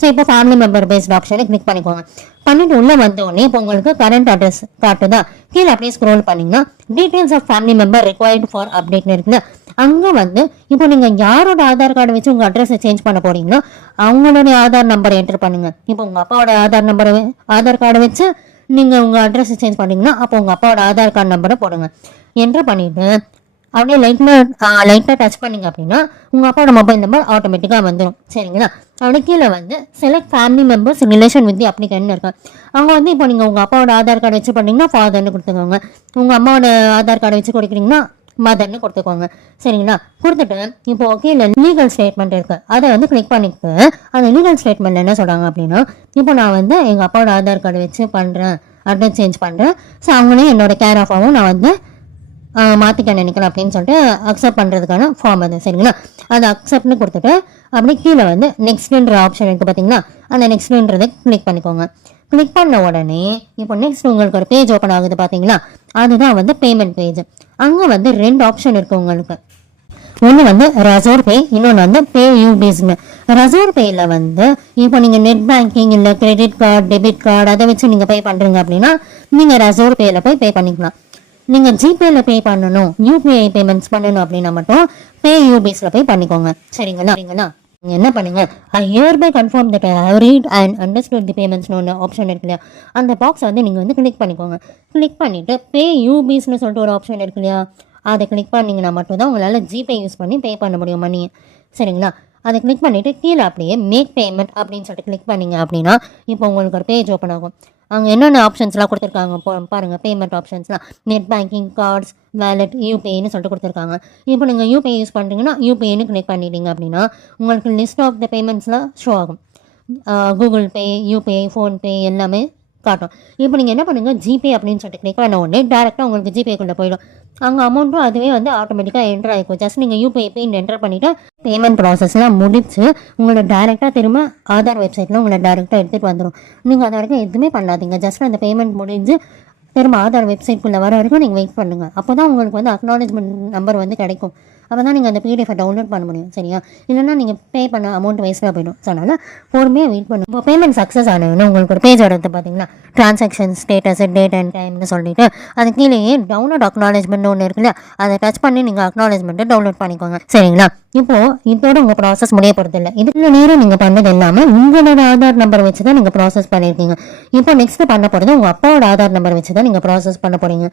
So இப்போ family member paste ஆப்ஷனை click பண்ணிக்கோங்க. பண்ணிட்டு உள்ள வந்தோடனே இப்போ உங்களுக்கு கரண்ட் அட்ரஸ் காட்டுதா, கீழே அப்படியே ஸ்க்ரோல் பண்ணீங்கன்னா details of family member required for அப்டேட்னு இருக்குல்ல, அங்கே வந்து இப்போ நீங்கள் யாரோட ஆதார் கார்டு வச்சு உங்கள் அட்ரஸை சேஞ்ச் பண்ண போறீங்களோ அவங்களுடைய ஆதார் நம்பரை என்டர் பண்ணுங்க. இப்போ உங்கள் அப்பாவோட ஆதார் கார்டை வச்சு நீங்கள் உங்கள் அட்ரஸை சேஞ்ச் பண்ணீங்கன்னா அப்போ உங்கள் அப்பாவோட ஆதார் கார்டு நம்பரை போடுங்க. என்டர் பண்ணிட்டு அப்படியே லைட்டாக டச் பண்ணிங்க அப்படின்னா உங்கள் அப்பாவோட மொபைல் நம்பர் ஆட்டோமேட்டிக்காக வந்துடும். சரிங்களா? அப்படியே கீழே வந்து select family members relation with அப்ளிகன்ட்னு இருக்கும். அவங்க வந்து இப்போ நீங்கள் உங்கள் அப்பாவோட ஆதார் கார்டு வச்சு பண்ணீங்கன்னா ஃபாதர்னு கொடுத்துக்கோங்க, உங்கள் அம்மாவோட ஆதார் கார்டு வச்சு கொடுக்குறீங்கன்னா மதர்னு கொடுத்துக்கோங்க. சரிங்களா? கொடுத்துட்டு இப்போ கீழே லீகல் ஸ்டேட்மெண்ட் இருக்கு, அதை வந்து கிளிக் பண்ணிட்டு அந்த லீகல் ஸ்டேட்மெண்ட் என்ன சொல்கிறாங்க அப்படின்னா, இப்போ நான் வந்து எங்கள் அப்பாவோட ஆதார் கார்டு வச்சு பண்ணுறேன், அட்ரஸ் சேஞ்ச் பண்ணுறேன், ஸோ அவங்களே என்னோட கேர் ஆஃபாகவும் நான் வந்து மாற்றிக்க நினைக்கிறேன் அப்படின்னு சொல்லிட்டு அக்செப்ட் பண்ணுறதுக்கான ஃபார்ம் அது. சரிங்களா? அதை அக்செப்ட்னு கொடுத்துட்டு அப்படியே கீழே வந்து நெக்ஸ்ட்ன்ற ஆப்ஷன் இருக்குது பார்த்தீங்களா, அந்த நெக்ஸ்ட்ன்றதை கிளிக் பண்ணிக்கோங்க. கிளிக் பண்ண உடனே இப்போ நெக்ஸ்ட் உங்களுக்கு ஒரு பேஜ் ஓப்பன் ஆகுது பார்த்தீங்களா, அதுதான் வந்து பேமெண்ட் பேஜ். அங்கே வந்து 2 ஆப்ஷன் இருக்குது உங்களுக்கு. ஒன்று வந்து ரசோர் பே, இன்னொன்று வந்து பே யூபிஸ்னு. ரசோர் பேயில் வந்து இப்போ நீங்கள் நெட் பேங்கிங் இல்லை கிரெடிட் கார்டு டெபிட் கார்டு அதை வச்சு நீங்கள் பே பண்ணுறீங்க அப்படின்னா நீங்கள் ரசோர் பேயில் போய் பே பண்ணிக்கலாம். நீங்கள் ஜிபேல பே பண்ணணும், யூபிஐ பேமெண்ட்ஸ் பண்ணணும் அப்படின்னா மட்டும் பே யூபிஸில் போய் பண்ணிக்கோங்க. சரிங்களா? நீங்கள் என்ன பண்ணுங்க, I hereby confirm that I have read and understood the பேமெண்ட்ஸ்னு ஒன்று ஆப்ஷன் இருக்கு இல்லையா, அந்த பாக்ஸ் வந்து நீங்கள் வந்து கிளிக் பண்ணிக்கோங்க. கிளிக் பண்ணிவிட்டு பே யூபிஸ்னு சொல்லிட்டு ஒரு ஆப்ஷன் இருக்கு இல்லையா, அதை கிளிக் பண்ணிங்கன்னா மட்டும்தான் உங்களால் ஜிபே யூஸ் பண்ணி பே பண்ண முடியும் மணி. சரிங்களா? அதை கிளிக் பண்ணிவிட்டு கீழே அப்படியே மேக் பேமெண்ட் அப்படின்னு சொல்லிட்டு கிளிக் பண்ணிங்க அப்படின்னா இப்போ உங்களுக்கு ஒரு பேஜ் ஓப்பன் ஆகும். அங்கே என்னென்ன ஆப்ஷன்ஸ்லாம் கொடுத்துருக்காங்க பாருங்கள். பேமெண்ட் ஆப்ஷன்ஸ்லாம் நெட் பேங்கிங், கார்ட்ஸ், வேலெட், யூபிஐன்னு சொல்லிட்டு கொடுத்துருக்காங்க. இப்போ நீங்கள் யூபிஐ யூஸ் பண்ணுறீங்கன்னா யூபிஐன்னு கிளிக் பண்ணிட்டீங்க அப்படின்னா உங்களுக்கு லிஸ்ட் ஆஃப் த பேமெண்ட்ஸ்லாம் ஷோ ஆகும். கூகுள் பே, யூபிஐ, ஃபோன்பே எல்லாமே காட்டும். இப்போ நீங்கள் என்ன பண்ணுங்கள், ஜிபே அப்படின்னு சொல்லிட்டு கிளிக் பண்ண உடனே டேரெக்டாக உங்களுக்கு ஜிபேக்குள்ளே போயிடும். அங்கே அமௌண்ட்டும் அதுவே வந்து ஆட்டோமேட்டிக்காக என்டர் ஆகிக்கும். ஜஸ்ட் நீங்கள் யூபிஐ பின் என்டர் பண்ணிவிட்டு பேமெண்ட் ப்ராசஸ்லாம் முடிச்சு உங்களை டேரெக்டாக திரும்ப ஆதார் வெப்சைட்டில் உங்களை டேரெக்டாக எடுத்துகிட்டு வந்துடும். நீங்கள் அது வரைக்கும் எதுவுமே பண்ணாதீங்க. ஜஸ்ட் அந்த பேமெண்ட் முடிஞ்சு திரும்ப ஆதார் வெப்சைட்குள்ளே வர வரைக்கும் நீங்கள் வெயிட் பண்ணுங்கள். அப்போ தான் உங்களுக்கு வந்து அக்னாலேஜ்மெண்ட் நம்பர் வந்து கிடைக்கும். அப்போ தான் நீங்கள் அந்த பிடிஎஃபை டவுன்லோட் பண்ண முடியும். சரியா? இல்லைனா நீங்கள் பே பண்ண அமௌண்ட் வேஸ்ட்டாக போயிடும். ஸோ அதனால் பொறுமையாக வெயிட் பண்ணுங்க. இப்போ பேமெண்ட் சக்ஸஸ் ஆனதுன்னு உங்களுக்கு ஒரு பேஜ் எடுத்து பார்த்தீங்கன்னா ட்ரான்சாக்ஷன் ஸ்டேட்டஸ், டேட் அண்ட் டைம்னு சொல்லிட்டு அது கீழேயே டவுன்லோட் அக்னாலேஜ்மெண்ட் ஒன்று இருக்குல்ல, அதை டச் பண்ணி நீங்கள் அக்னாலேஜ்மெண்ட்டை டவுன்லோட் பண்ணிக்கோங்க. சரிங்களா? இப்போது இதோட உங்கள் ப்ராசஸ் முடிய போகிறது இல்லை. இதுக்கு நேரம் நீங்கள் பண்ணது எல்லாமே உங்களோட ஆதார் நம்பர் வச்சு தான் நீங்கள் ப்ராசஸ் பண்ணியிருக்கீங்க. இப்போ நெக்ஸ்ட் பண்ண போகிறது உங்கள் அப்பாவோட ஆதார் நம்பர் வச்சு தான் நீங்கள் ப்ராசஸ் பண்ண போகிறீங்க.